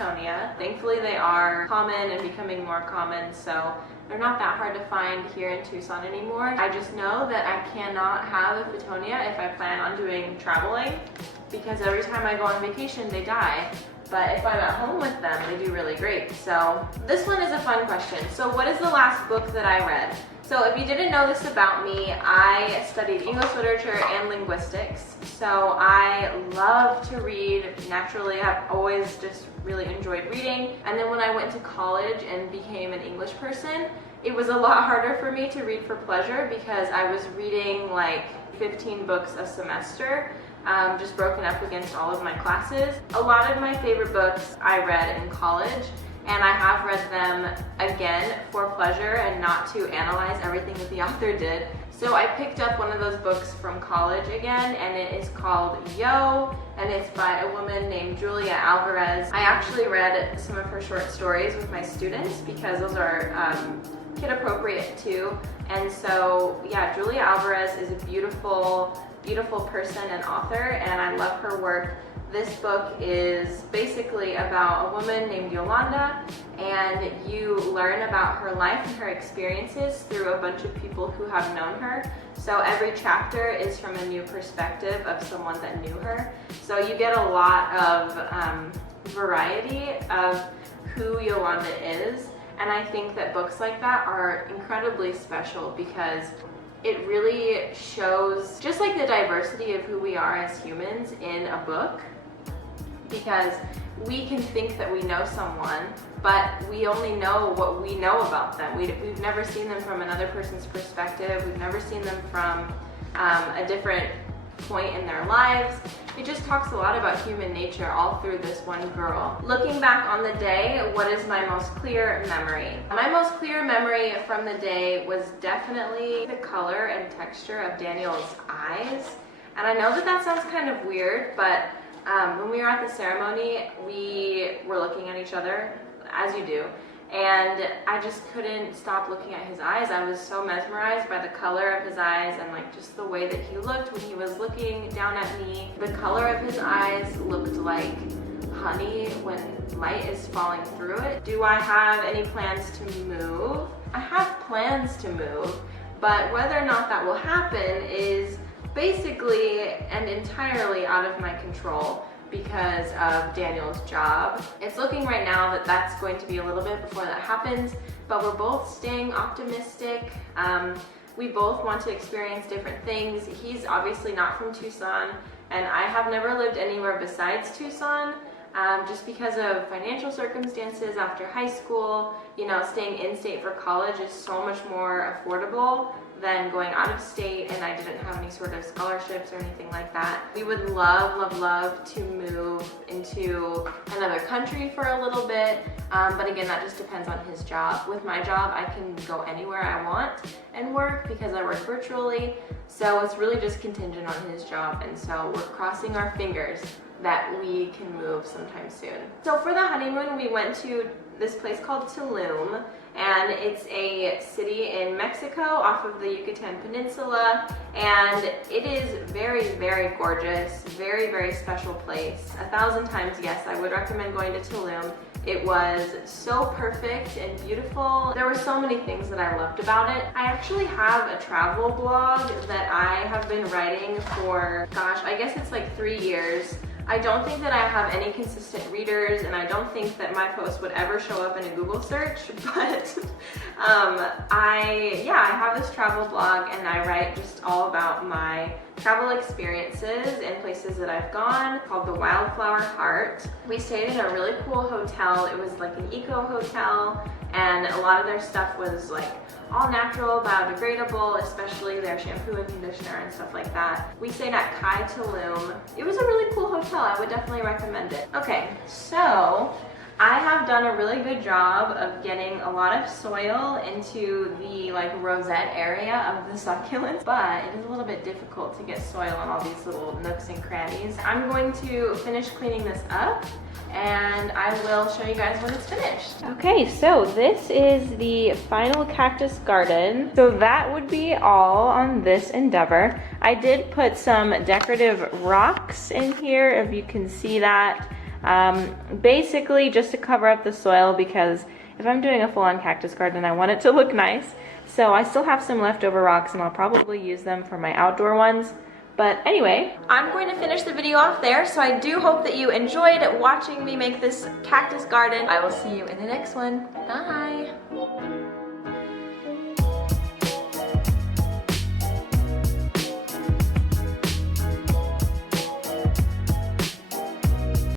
Photonia. Thankfully they are common and becoming more common, so they're not that hard to find here in Tucson anymore. I just know that I cannot have a Photonia if I plan on doing traveling, because every time I go on vacation they die. But if I'm at home with them, they do really great. So this one is a fun question. So what is the last book that I read? So if you didn't know this about me, I studied English literature and linguistics. So I love to read. Naturally, I've always just really enjoyed reading. And then when I went to college and became an English person, it was a lot harder for me to read for pleasure because I was reading like 15 books a semester. Just broken up against all of my classes. A lot of my favorite books I read in college, and I have read them again for pleasure and not to analyze everything that the author did. So I picked up one of those books from college again, and it is called Yo, and it's by a woman named Julia Alvarez. I actually read some of her short stories with my students because those are kid appropriate too. And so yeah, Julia Alvarez is a beautiful person and author, and I love her work. This book is basically about a woman named Yolanda, and you learn about her life and her experiences through a bunch of people who have known her. So every chapter is from a new perspective of someone that knew her. So you get a lot of variety of who Yolanda is, and I think that books like that are incredibly special because it really shows just like the diversity of who we are as humans in a book, because we can think that we know someone, but we only know what we know about them. We've never seen them from another person's perspective. We've never seen them from a different point in their lives. It just talks a lot about human nature all through this one girl. Looking back on the day, what is my most clear memory? My most clear memory from the day was definitely the color and texture of Daniel's eyes. And I know that that sounds kind of weird, but when we were at the ceremony, we were looking at each other, as you do, and I just couldn't stop looking at his eyes. I was so mesmerized by the color of his eyes and like just the way that he looked when he was looking down at me. The color of his eyes looked like honey when light is falling through it. Do I have any plans to move? I have plans to move, but whether or not that will happen is basically and entirely out of my control because of Daniel's job. It's looking right now that that's going to be a little bit before that happens, but we're both staying optimistic. We both want to experience different things. He's obviously not from Tucson, and I have never lived anywhere besides Tucson, just because of financial circumstances after high school. You know, staying in-state for college is so much more affordable than going out of state, and I didn't have any sort of scholarships or anything like that. We would love to move into another country for a little bit, but again, that just depends on his job. With my job, I can go anywhere I want and work because I work virtually, so it's really just contingent on his job, and so we're crossing our fingers that we can move sometime soon. So for the honeymoon, we went to this place called Tulum, and it's a city in Mexico off of the Yucatan Peninsula, and it is very gorgeous, very special place. 1,000 times yes, I would recommend going to Tulum. It was so perfect and beautiful. There were so many things that I loved about it. I actually have a travel blog that I have been writing for, gosh, I guess it's like 3 years. I don't think that I have any consistent readers, and I don't think that my post would ever show up in a Google search, but I have this travel blog, and I write just all about my travel experiences in places that I've gone, called the Wildflower Heart. We stayed in a really cool hotel. It was like an eco hotel, and a lot of their stuff was like all natural, biodegradable, especially their shampoo and conditioner and stuff like that. We stayed at Kai Tulum. It was a really cool hotel. I would definitely recommend it. Okay, so I have done a really good job of getting a lot of soil into the like rosette area of the succulents, but it is a little bit difficult to get soil on all these little nooks and crannies. I'm going to finish cleaning this up, and I will show you guys when it's finished. Okay, so this is the final cactus garden. So that would be all on this endeavor. I did put some decorative rocks in here, if you can see that. Basically just to cover up the soil, because if I'm doing a full-on cactus garden, I want it to look nice. So I still have some leftover rocks and I'll probably use them for my outdoor ones. But anyway, I'm going to finish the video off there, so I do hope that you enjoyed watching me make this cactus garden. I will see you in the next one. Bye!